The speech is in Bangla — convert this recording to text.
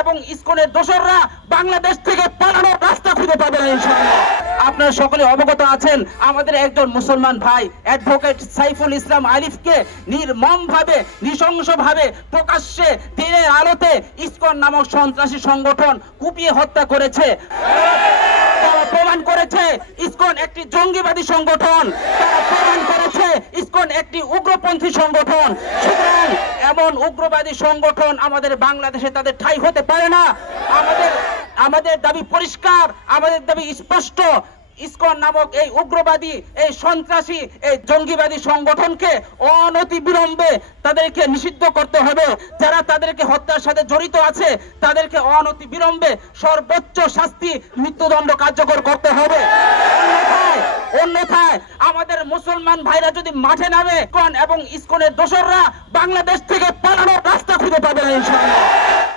এবং ইসকনের দোসররা বাংলাদেশ থেকে পালানোর রাস্তা খুঁজে পাবে না ইনশাআল্লাহ। আপনারা সকলে অবগত আছেন, আমাদের একজন মুসলমান ভাই অ্যাডভোকেট সাইফুল ইসলাম আলিফকে নির্মমভাবে নৃশংসভাবে প্রকাশ্যে দিনের আলোতে ইসকন নামক সন্ত্রাসী সংগঠন কুপিয়ে হত্যা করেছে। তারা প্রমাণ করেছে ইসকন একটি জঙ্গিবাদী সংগঠন, তারা প্রমাণ করেছে ইসকন একটি উগ্রপন্থী সংগঠন। সুতরাং এমন উগ্রবাদী সংগঠন আমাদের বাংলাদেশে তাদের ঠাঁই হতে পারে না। আমাদের দাবি পরিষ্কার, আমাদের দাবি স্পষ্ট। ইসকন নামক এই উগ্রবাদী, এই সন্ত্রাসী, এই জঙ্গিবাদী সংগঠনকে অনতিবিলম্বে তাদেরকে নিষিদ্ধ করতে হবে। যারা তাদেরকে হত্যার সাথে জড়িত আছে তাদেরকে অনতিবিলম্বে সর্বোচ্চ শাস্তি, মৃত্যুদণ্ড কার্যকর করতে হবে। অন্যথায় আমাদের মুসলমান ভাইরা যদি মাঠে নামে, ইসকন এবং ইসকনের দোসররা বাংলাদেশ থেকে পালানোর রাস্তা খুঁজে পাবে না ইনশাআল্লাহ।